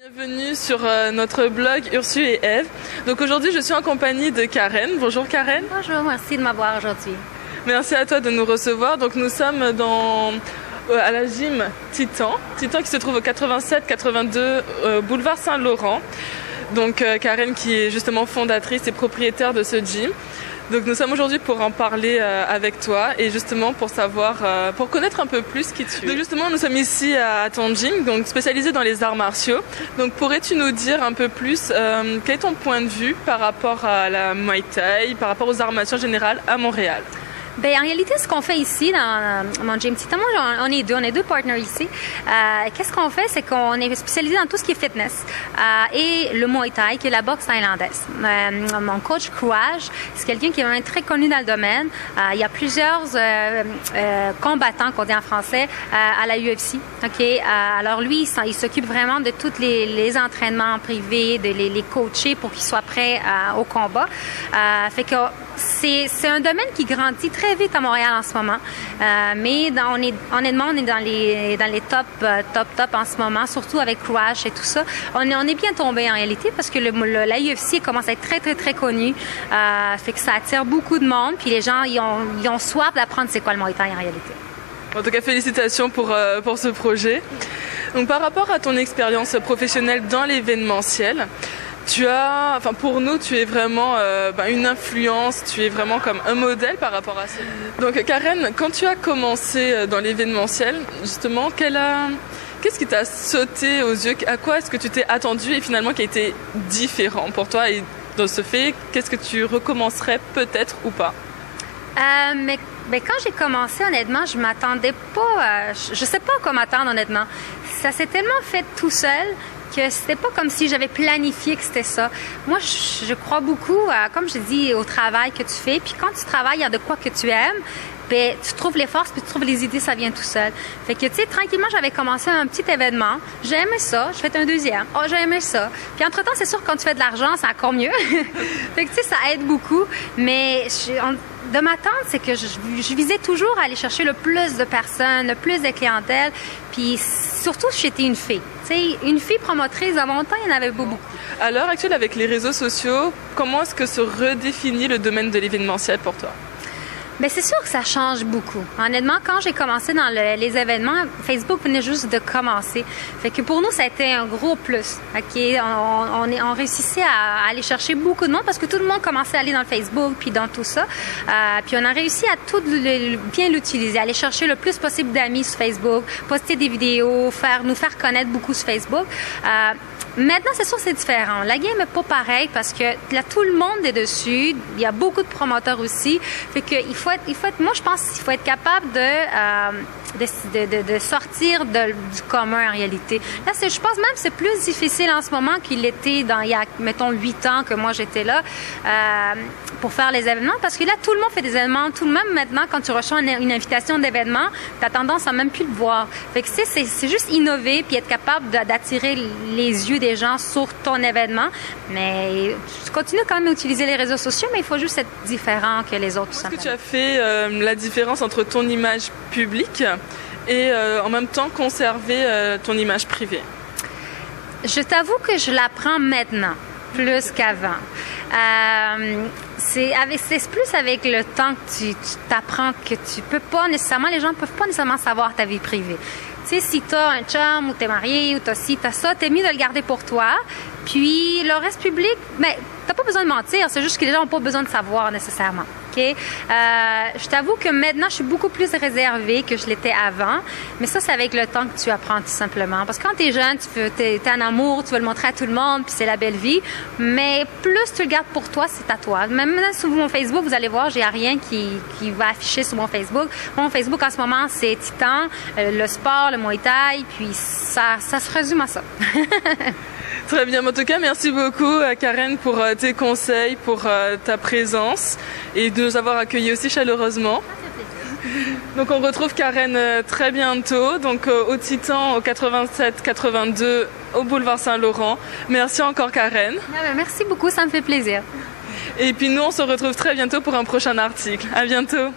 Bienvenue sur notre blog Ursu et Eve. Donc aujourd'hui je suis en compagnie de Karen. Bonjour Karen. Bonjour, merci de m'avoir aujourd'hui. Merci à toi de nous recevoir. Donc nous sommes à la gym Titan qui se trouve au 87-82 boulevard Saint-Laurent. Donc Karen qui est justement fondatrice et propriétaire de ce gym. Donc nous sommes aujourd'hui pour en parler avec toi et justement pour savoir, pour connaître un peu plus qui tu es. Donc justement nous sommes ici à ton gym, donc spécialisé dans les arts martiaux. Donc pourrais-tu nous dire un peu plus quel est ton point de vue par rapport à la Muay Thai, par rapport aux arts martiaux en général à Montréal? Bien, en réalité, ce qu'on fait ici dans mon gym Titan, on est deux partenaires ici. Qu'est-ce qu'on fait, c'est qu'on est spécialisé dans tout ce qui est fitness et le Muay Thai, qui est la boxe thaïlandaise. Mon coach Courage, c'est quelqu'un qui est vraiment très connu dans le domaine. Il y a plusieurs combattants, qu'on dit en français, à la UFC. Okay? Alors lui, il s'occupe vraiment de tous les entraînements privés, de les coacher pour qu'ils soient prêts au combat. Fait que c'est un domaine qui grandit très vite à Montréal en ce moment, mais honnêtement, on est dans les top en ce moment, surtout avec Courage et tout ça. On est bien tombé en réalité parce que la UFC commence à être très connue, fait que ça attire beaucoup de monde, puis les gens ils ont soif d'apprendre c'est quoi le Muay Thai en réalité. En tout cas, félicitations pour ce projet. Donc par rapport à ton expérience professionnelle dans l'événementiel, pour nous, tu es vraiment une influence, tu es vraiment comme un modèle par rapport à ça. Donc Karen, quand tu as commencé dans l'événementiel, justement, qu'est-ce qui t'a sauté aux yeux? À quoi est-ce que tu t'es attendu et finalement qui a été différent pour toi? Et dans ce fait, qu'est-ce que tu recommencerais peut-être ou pas? Mais quand j'ai commencé, honnêtement, je m'attendais pas, je sais pas à quoi m'attendre, honnêtement. Ça s'est tellement fait tout seul que c'était pas comme si j'avais planifié que c'était ça. Moi, je crois beaucoup, comme je dis, au travail que tu fais. Puis quand tu travailles, il y a de quoi que tu aimes. Bien, tu trouves les forces, puis tu trouves les idées, ça vient tout seul. Fait que, tu sais, tranquillement, j'avais commencé un petit événement. J'ai aimé ça. Je fais un deuxième. Oh, j'ai aimé ça. Puis entre-temps, c'est sûr, quand tu fais de l'argent, c'est encore mieux. Fait que, tu sais, ça aide beaucoup. Mais de ma tante, c'est que je visais toujours à aller chercher le plus de personnes, le plus de clientèle. Puis surtout, j'étais une fille. Tu sais, une fille promotrice, à mon temps, il y en avait beaucoup. À l'heure actuelle, avec les réseaux sociaux, comment est-ce que se redéfinit le domaine de l'événementiel pour toi? Bien, c'est sûr que ça change beaucoup. Honnêtement, quand j'ai commencé dans les événements, Facebook venait juste de commencer. Fait que pour nous, ça a été un gros plus. Okay? On réussissait à aller chercher beaucoup de monde parce que tout le monde commençait à aller dans le Facebook puis dans tout ça. Puis on a réussi à tout bien l'utiliser, aller chercher le plus possible d'amis sur Facebook, poster des vidéos, nous faire connaître beaucoup sur Facebook. Maintenant, c'est sûr, c'est différent. La game n'est pas pareille parce que là, tout le monde est dessus. Il y a beaucoup de promoteurs aussi. Fait que moi, je pense qu'il faut être capable de sortir du commun en réalité. Là, je pense même que c'est plus difficile en ce moment qu'il l'était il y a, mettons, 8 ans que moi j'étais là pour faire les événements parce que là, tout le monde fait des événements. Tout le monde, maintenant, quand tu reçois une invitation d'événement, tu as tendance à même plus le voir. Fait que c'est juste innover puis être capable d'attirer les yeux des gens sur ton événement. Mais tu continues quand même à utiliser les réseaux sociaux, mais il faut juste être différent que les autres. Est-ce que tu as fait la différence entre ton image publique et en même temps conserver ton image privée? Je t'avoue que je l'apprends maintenant, plus qu'avant. C'est plus avec le temps que tu t'apprends que tu peux pas nécessairement, les gens ne peuvent pas nécessairement savoir ta vie privée. Tu sais, si tu as un chum ou tu es marié ou tu as ci, tu as ça, t'es mieux de le garder pour toi. Puis le reste public, mais t'as pas besoin de mentir, c'est juste que les gens n'ont pas besoin de savoir nécessairement. Okay? Je t'avoue que maintenant, je suis beaucoup plus réservée que je l'étais avant, mais ça, c'est avec le temps que tu apprends tout simplement. Parce que quand tu es jeune, tu es en amour, tu veux le montrer à tout le monde, puis c'est la belle vie, mais plus tu le gardes pour toi, c'est à toi. Même sur mon Facebook, vous allez voir, j'ai rien qui va afficher sur mon Facebook. Mon Facebook en ce moment, c'est Titan, le sport, le Muay Thai, puis ça se résume à ça. Très bien, en tout cas, merci beaucoup Karen pour tes conseils, pour ta présence et de nous avoir accueillis aussi chaleureusement. Donc on retrouve Karen très bientôt, donc au Titan, au 87-82, au boulevard Saint-Laurent. Merci encore Karen. Merci beaucoup, ça me fait plaisir. Et puis nous, on se retrouve très bientôt pour un prochain article. À bientôt.